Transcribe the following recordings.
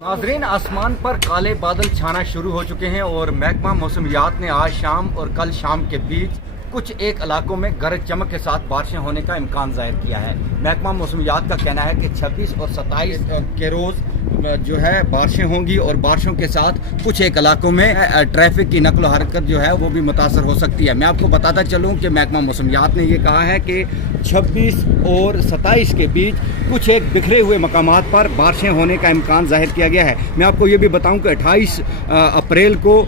नाजरीन, आसमान पर काले बादल छाना शुरू हो चुके हैं और महकमा मौसमियात ने आज शाम और कल शाम के बीच कुछ एक इलाकों में गरज चमक के साथ बारिशें होने का इम्कान जाहिर किया है। महकमा मौसमियात का कहना है कि 26 और 27 के रोज़ जो है बारिशें होंगी और बारिशों के साथ कुछ एक इलाकों में ट्रैफिक की नकल हरकत जो है वो भी मुतासर हो सकती है। मैं आपको बताता चलूँ कि महकमा मौसमियात ने ये कहा है कि 26 और 27 के बीच कुछ एक बिखरे हुए मकामात पर बारिशें होने का इम्कान जाहिर किया गया है। मैं आपको ये भी बताऊं कि 28 अप्रैल को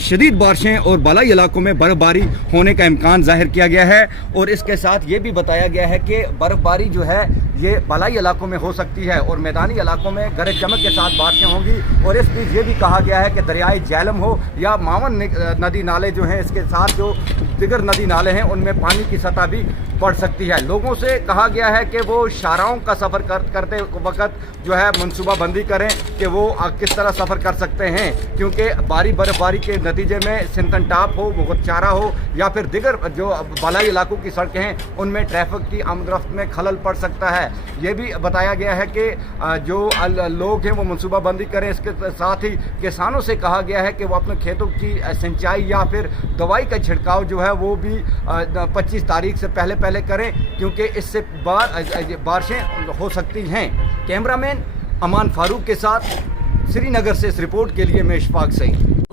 शदीद बारिशें और बालाई इलाकों में बर्फ़बारी होने का इम्कान जाहिर किया गया है और इसके साथ ये भी बताया गया है कि बर्फ़बारी जो है ये बालाई इलाकों में हो सकती है और मैदानी इलाकों में गरज चमक के साथ बारिशें होंगी। और इस बीच ये भी कहा गया है कि दरियाए झेलम हो या मावन नदी नाले जो हैं, इसके साथ जो दिगर नदी नाले हैं उनमें पानी की सतह भी बढ़ सकती है। लोगों से कहा गया है कि वो शाहराहों का सफ़र करते वक्त जो है मनसूबा बंदी करें कि वो किस तरह सफ़र कर सकते हैं, क्योंकि भारी बर्फ़बारी के नतीजे में सिंतन टाप हो, मुगतचारा हो या फिर दिगर जो बालाई इलाकों की सड़कें हैं उनमें ट्रैफिक की आमदरफ्त में खलल पड़ सकता है। ये भी बताया गया है कि जो लोग हैं वो मनसूबा बंदी करें। इसके साथ ही किसानों से कहा गया है कि वो अपने खेतों की सिंचाई या फिर दवाई का छिड़काव जो है वो भी 25 तारीख से पहले करें, क्योंकि इससे बारिशें हो सकती हैं। कैमरामैन अमान फारूक के साथ श्रीनगर से इस रिपोर्ट के लिए मैं इशफाक सईद।